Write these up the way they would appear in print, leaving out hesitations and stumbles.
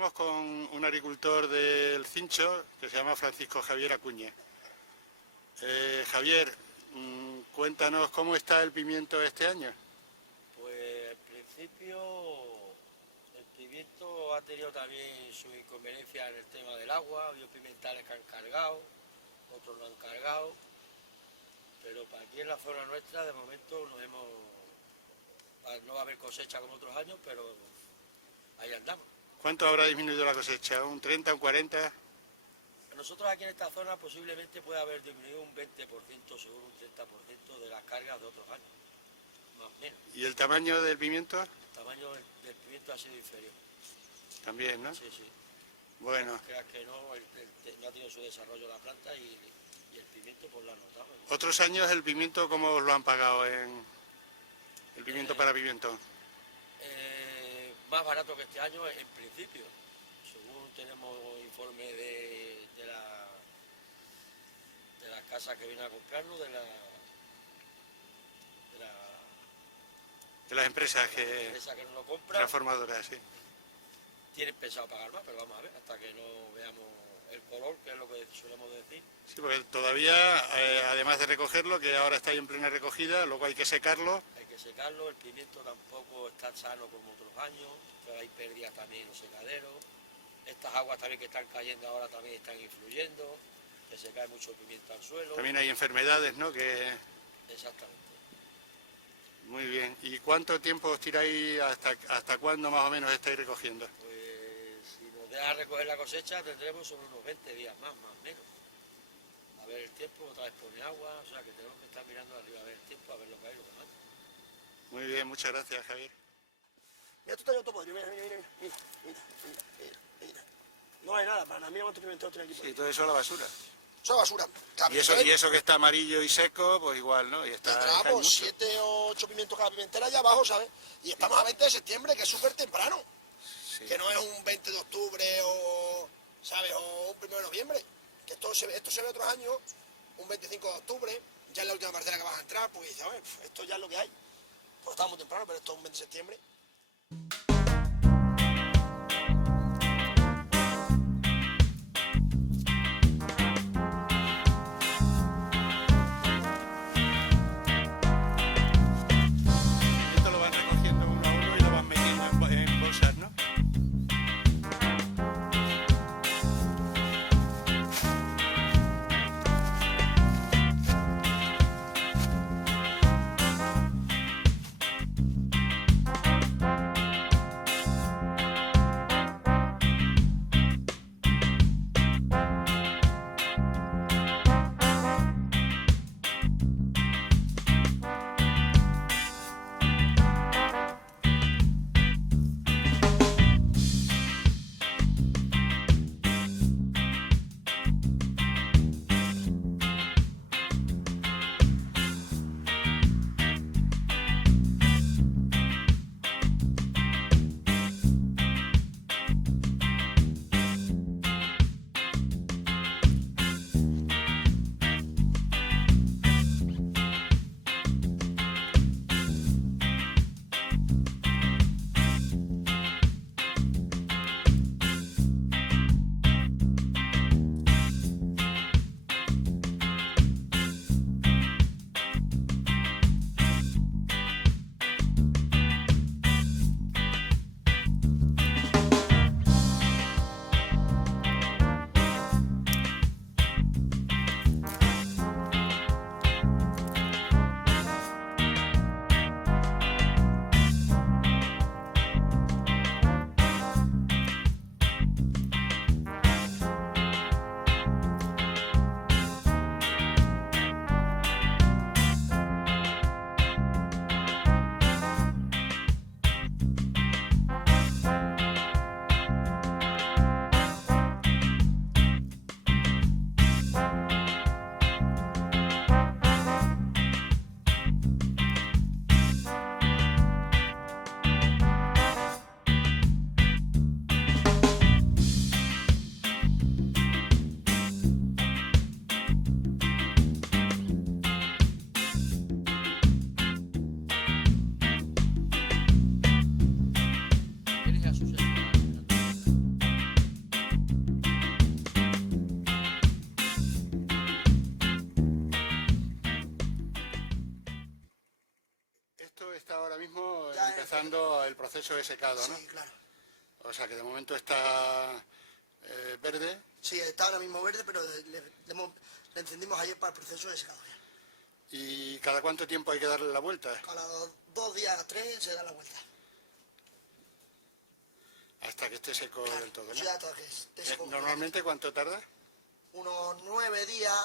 estamos con un agricultor del Cincho que se llama Francisco Javier Acuña. Javier, cuéntanos cómo está el pimiento este año. Pues al principio el pimiento ha tenido también su inconveniencia en el tema del agua. Ha habido pimentales que han cargado, otros no han cargado, pero para aquí en la zona nuestra de momento no va a haber cosecha como otros años, pero ahí andamos. ¿Cuánto habrá disminuido la cosecha? ¿Un 30, un 40? Nosotros aquí en esta zona posiblemente puede haber disminuido un 20%, seguro un 30% de las cargas de otros años, más o menos. ¿Y el tamaño del pimiento? El tamaño del pimiento ha sido inferior. También, ¿no? Sí, sí. Bueno. No creas que no, no ha tenido su desarrollo la planta y el pimiento pues lo ha notado. ¿Otros años el pimiento cómo os lo han pagado en el pimiento para pimiento? Más barato que este año en principio. Según tenemos informe de las casas que vienen a comprarlo, de las empresas que nos lo compran, transformadoras, sí. Tienen pensado pagar más, pero vamos a ver, hasta que no veamos el color, que es lo que solemos decir. Sí, porque todavía, además de recogerlo, que ahora está ahí en plena recogida, luego hay que secarlo. Hay que secarlo, el pimiento tampoco está sano como otros años, pero hay pérdidas también en los secaderos. Estas aguas también que están cayendo ahora también están influyendo, que se cae mucho pimiento al suelo. También hay enfermedades, ¿no? Exactamente. Muy bien. ¿Y cuánto tiempo os tiráis, hasta cuándo más o menos estáis recogiendo? Pues si nos deja recoger la cosecha tendremos sobre unos 20 días más o menos. A ver el tiempo, otra vez pone agua, o sea que tenemos que estar mirando arriba a ver el tiempo, a ver lo que hay, lo que no hay. Muy bien, muchas gracias, Javier. Mira, esto está ya todo podrido, mira. No hay nada, para mí cuánto pimentón tiene aquí. Sí, todo eso a la basura. Eso es basura. Y eso que está amarillo y seco, pues igual, ¿no? Y está Tendrá 7 o 8 pimientos cada pimentera allá abajo, ¿sabes? Y estamos a 20 de septiembre, que es súper temprano. Sí. Que no es un 20 de octubre o, ¿sabes? O un 1 de noviembre. Que esto se ve otros años, un 25 de octubre, ya es la última parcela que vas a entrar, pues dices, esto ya es lo que hay. Pues está muy temprano, pero esto es un 20 de septiembre. Esto lo van recogiendo uno a uno y lo van metiendo en bolsas, ¿no? esto está ahora mismo Ya empezando el proceso de secado, ¿no? Sí, claro. O sea que de momento está verde. Sí, está ahora mismo verde, pero le encendimos ayer para el proceso de secado. ¿Y cada cuánto tiempo hay que darle la vuelta? Cada 2 días, 3 se da la vuelta. Hasta que esté seco Claro, del todo, ¿no? sí, hasta que esté seco. ¿Normalmente cuánto tarda? Unos 9 días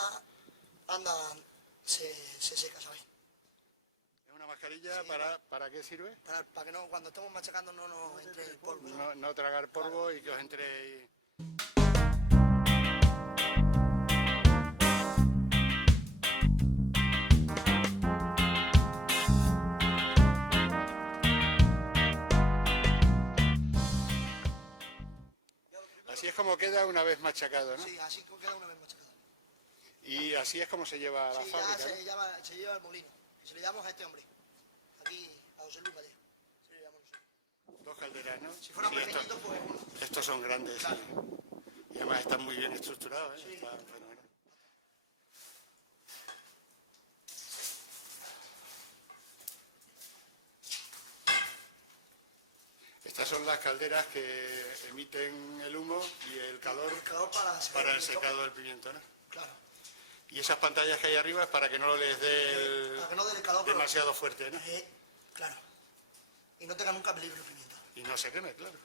se seca, ¿sabes? ¿Es una mascarilla Sí, para qué sirve? Para que no, cuando estemos machacando no nos entre el polvo. No tragar polvo y que os entre... Así es como queda una vez machacado, ¿no? Sí, así queda una vez machacado. Y así es como se lleva a la Sí, fábrica, ya ¿no? se lleva al molino. Y se le llamamos a este hombre. Aquí, a José Luis Valle. Se le llamamos nosotros. 2 calderas, ¿no? Si fueran Sí, pequeñitos, pues uno. estos son grandes, Claro. sí. Y además están muy bien estructurados, ¿eh? Sí. Están fenomenal. Estas son las calderas que emiten el humo y el calor El calor para para el pimiento. secado del pimiento, ¿no? Claro. Y esas pantallas que hay arriba es para que no les dé Para que no dé el calor, pero... demasiado fuerte, ¿no? Claro. Y no tenga nunca peligro el pimiento. Y no se queme, claro.